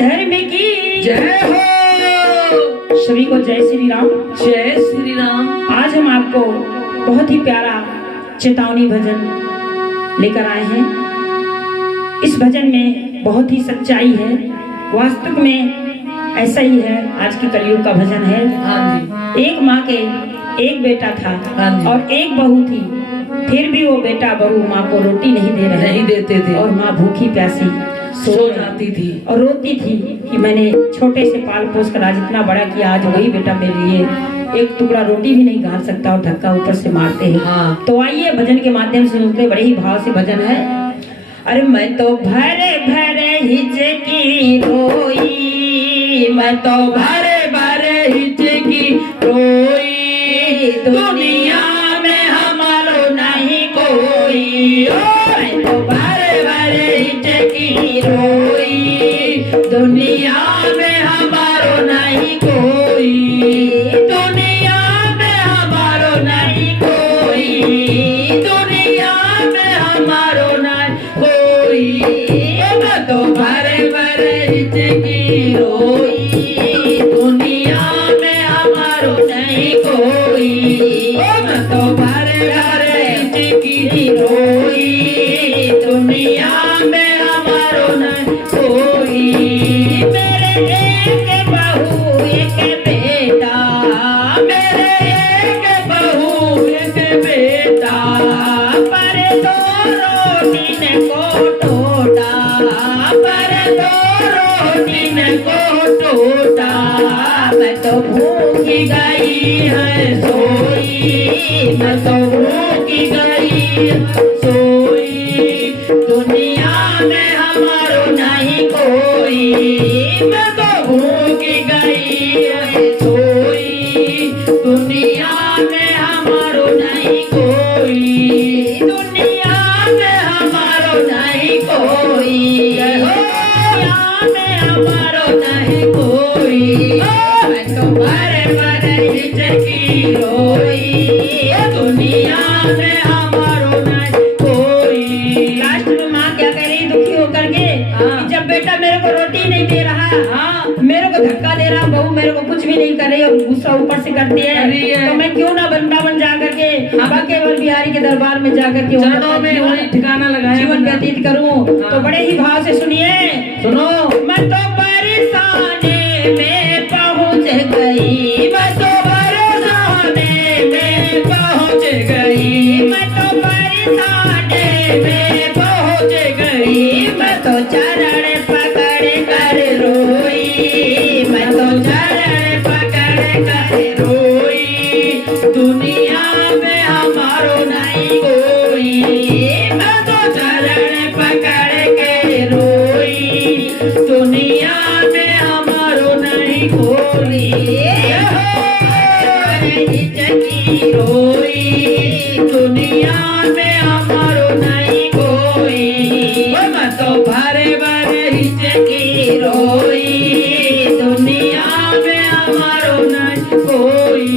धर्म की जय हो। सभी को जय श्री राम। जय श्री राम। आज हम आपको बहुत ही प्यारा चेतावनी भजन लेकर आए हैं। इस भजन में बहुत ही सच्चाई है। वास्तव में ऐसा ही है, आज की कलयुग का भजन है। हाँ जी। एक माँ के एक बेटा था और एक बहू थी, फिर भी वो बेटा बहू माँ को रोटी नहीं देते थे और माँ भूखी प्यासी सो जाती थी और रोती थी कि मैंने छोटे से पाल पोस कर आज इतना बड़ा किया, आज वही बेटा मेरे लिए एक टुकड़ा रोटी भी नहीं खा सकता और धक्का ऊपर से मारते हैं। हाँ। तो आइए भजन के माध्यम से सुनते, बड़े ही भाव से भजन है। अरे मैं तो भरे भरे हिचकी रोई, मैं तो भरे भरे हिचकी रोई, दुनिया में हमारो नहीं कोई। मैं तो भरे भरे हिचकी रोई, दुनिया में हमारो नहीं कोई, दुनिया में हमारो नहीं कोई, दुनिया में हमारो नहीं कोई। मैं तो भरे भरे हिचकी रोई, दुनिया में हमारो नहीं कोई। मैं तो भरे भरे हिचकी रोई, दुनिया में हमारो नहीं कोई। मेरे एक बहू एक बेटा, मेरे एक बहू एक बेटा, पर दो रोटी ने को टोटा, पर दो रोटी ने को टोटा। मैं तो भूखी गई है सोई, मैं तो भूखी गई है सोई, दुनिया में हमारो नहीं कोई। मैं तो भूखी गई है सोई, दुनिया में हमारो नहीं कोई, दुनिया में हमारो नहीं कोई, दुनिया में हमारो नहीं कोई। मैं तो भरे भरे हिचकी रोई, दुनिया में हमारो नहीं कोई। लास्ट में माँ क्या कह रही दुखी होकर के, जब बेटा मेरे को रोटी नहीं दे रहा, मेरे को धक्का दे रहा, बहू मेरे को कुछ भी नहीं कर रही और गुस्सा ऊपर से करती है, तो मैं क्यों ना वृंदावन जा करके केवल बिहारी के दरबार में जाकर के चरणों में वही ठिकाना लगाया जीवन व्यतीत करूं। तो बड़े ही भाव से सुनिए, सुनो। मैं तो परेशानी में पहुंच गई, मैं तो परेशानी में पहुंच गई, मैं तो परेशानी में पहुंच गई। मैं तो चरण पकड़ कर रोई, मैं तो चरण पकड़ कर रोई, दुनिया में हमारो नहीं कोई। मैं तो चरण पकड़ के रोई, दुनिया में हमारो नहीं कोई। हिचकी रोई, दुनिया में हमारो नहीं कोई। मैं तो भरे भरे हिचकी रोई, दुनिया में हमारो नहीं कोई।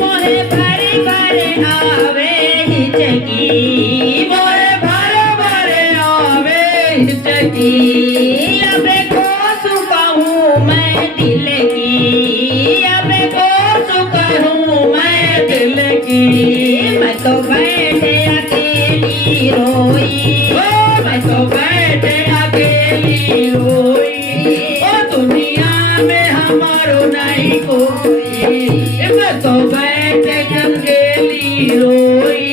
मोहे भरे भरे आवे हिचकी, मोहे भरे भरे आवे हिचकी। अब को सुखाऊं मैं दिल की, अब को सुखाऊं मैं दिल की। मैं तो बैठे अकेली रोई, मैं तो बैठे अकेली रोई, ओ दुनिया में हमारो नहीं कोई। मैं तो बैठे अकेली रोई,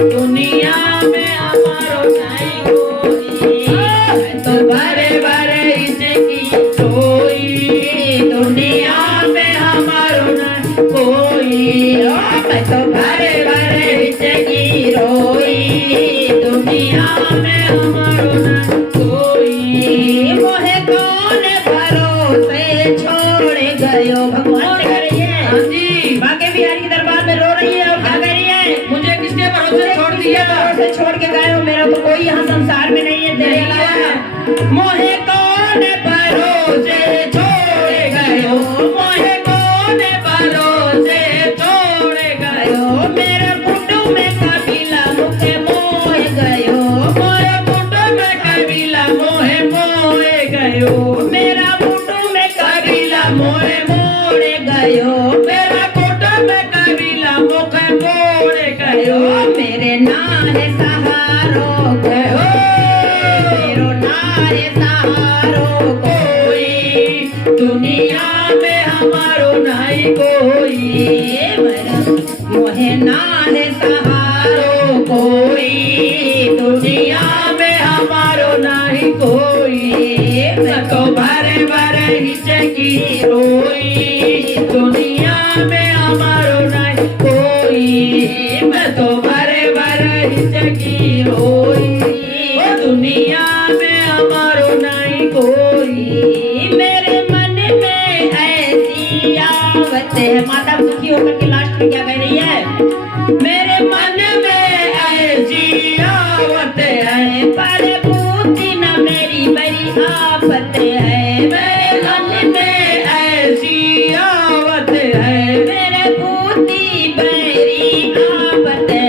दुनिया में हमारो नहीं कोई। मैं तो भरे भरे हिचकी रोई, दुनिया में हमारो नहीं कोई। मैं तो भरे भरे हिचकी रोई, दुनिया में हमारो नहीं कोई। मोहे कौन भरोसे छोड़ गयो, भगवान से कह रही है। हाँ जी। बाके बिहारी के दरबार में रो रही है और क्या कह रही है, मुझे किसके भरोसे छोड़ दिया? भरोसे छोड़ के गए हो, मेरा तो कोई यहाँ संसार में नहीं है तेरे अलावा। मोहे कौन भरोसे छोड़ गयो, मोहे कौन भरोसे छोड़ गयो, मेरे कुटुंब में कबीला मुझे मोह गयो, मोरे कुटुंब में कबीला मोहे मोह गयो। गयो मेरा फोटो में कबीला मोरे मोरे गयो, मेरा फोटो में कबीला मोखे मोड़े गयो मेरे नारे सहारो गयो मेरो नारे सहारो कोई दुनिया में हमारो नहीं कोई मोहे नारे सहारो कोई दुनिया में हमारो नहीं कोई मैं तो भरे भरे हिचकी रोई दुनिया में हमारो नहीं कोई मैं तो भरे भरे हिचकी रोई ओ दुनिया में हमारो नहीं कोई मेरे मन में ऐसी आवत है। माता दुखी होकर के लास्ट में क्या कह रही है? मेरे मन में ऐसी आवत है पर पूती न मेरी बड़ी आफत है। मेरे मन में ऐसी आवत है मेरे पूती बड़ी आफत है।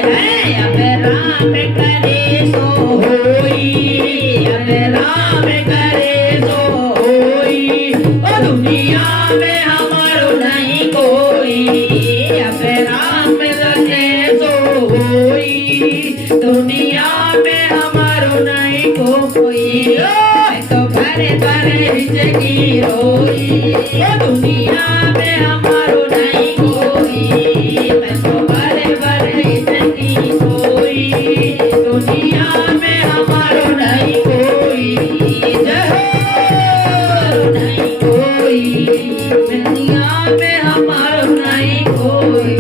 अब राम करे सो होई अब राम करे सो होई ओ दुनिया में हमारो नहीं कोई अब राम लगे सो होई दुनिया में हमारो नहीं कोई मैं तो भरे भरे हिचकी रोई ओ दुनिया में हमारो नहीं कोई मैं तो भरे भरे हिचकी रोई दुनिया में हमारो नहीं कोई जय हो नहीं कोई दुनिया में हमारो नहीं कोई।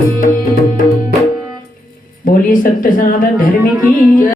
बोलिए सत्य सनातन धर्म की।